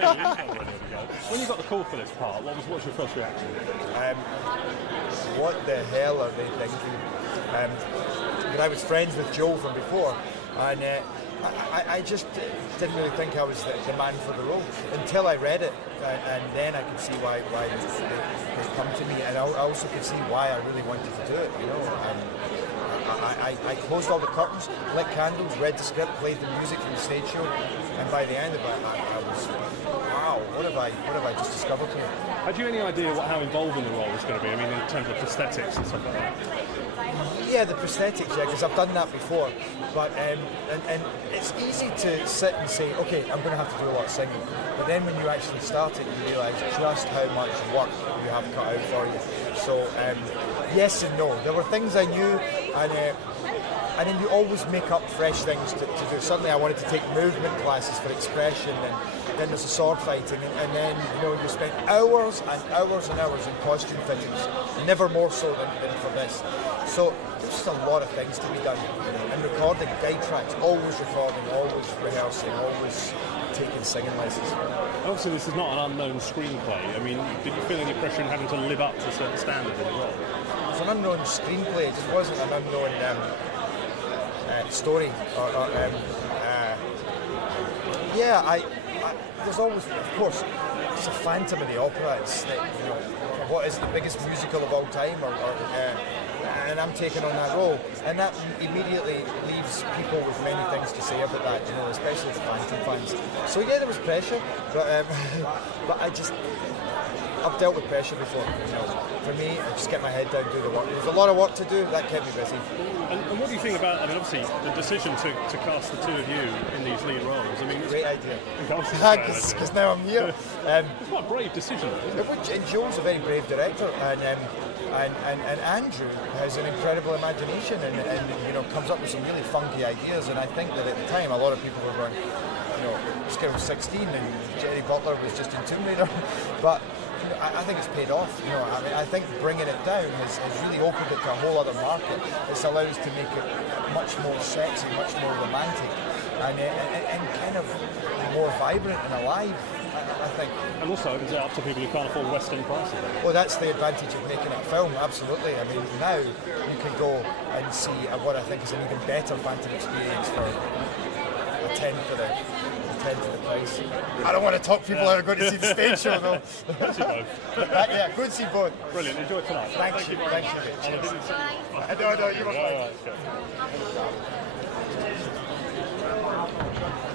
When you got the call for this part, what was your first reaction? What the hell are they thinking? But I was friends with Joe from before, and I just didn't really think I was the man for the role until I read it, and then I could see why they come to me, and I also could see why I really wanted to do it, you know. I closed all the curtains, lit candles, read the script, played the music from the stage show, and by the end of it, I was, wow, what have I just discovered here? Had you any idea how involving the role was going to be? I mean, in terms of prosthetics and stuff like that. Yeah, the prosthetics, yeah, because I've done that before. But and it's easy to sit and say, okay, I'm going to have to do a lot of singing. But then when you actually start it, you realise just how much work you have cut out for you. So yes and no. There were things I knew, and then you always make up fresh things to do. Suddenly I wanted to take movement classes for expression, and then there's a sword fighting, and then you spend hours and hours and hours in costume fittings, never more so than for this. So there's just a lot of things to be done. And recording, guide tracks, always recording, always rehearsing, always taking singing lessons. Obviously this is not an unknown screenplay. I mean, did you feel any pressure in having to live up to a certain standard in the role? It was an unknown screenplay, it just wasn't an unknown story. There's always, of course, it's a Phantom of the Opera. It's what is the biggest musical of all time, and I'm taking on that role, and that immediately leaves people with many things to say about that, especially the Phantom fans. So yeah, there was pressure, but I've dealt with pressure before. For me, I just get my head down, do the work. There's a lot of work to do. That kept me busy. And what do you think about? I mean, obviously, the decision to cast the two of you in these lead roles. I mean, great idea. Because now I'm here. It's quite a brave decision, isn't it? And Joe's a very brave director, and Andrew has an incredible imagination, and comes up with some really funky ideas. And I think that at the time, a lot of people were going, this guy was 16, and Gerard Butler was just in Tomb Raider, but. I think it's paid off. I think bringing it down has really opened it to a whole other market. It's allowed us to make it much more sexy, much more romantic, and kind of more vibrant and alive, I think. And also opens it up to people who can't afford Western prices. Well, that's the advantage of making a film, absolutely. I mean, now you can go and see what I think is an even better Phantom experience for a 10 for the price. I don't want to talk people out of going to see the stage show, though. Go and see both. Yeah, go and see both. Brilliant. Enjoy tonight. Thank you. Thank you. No, you were fine.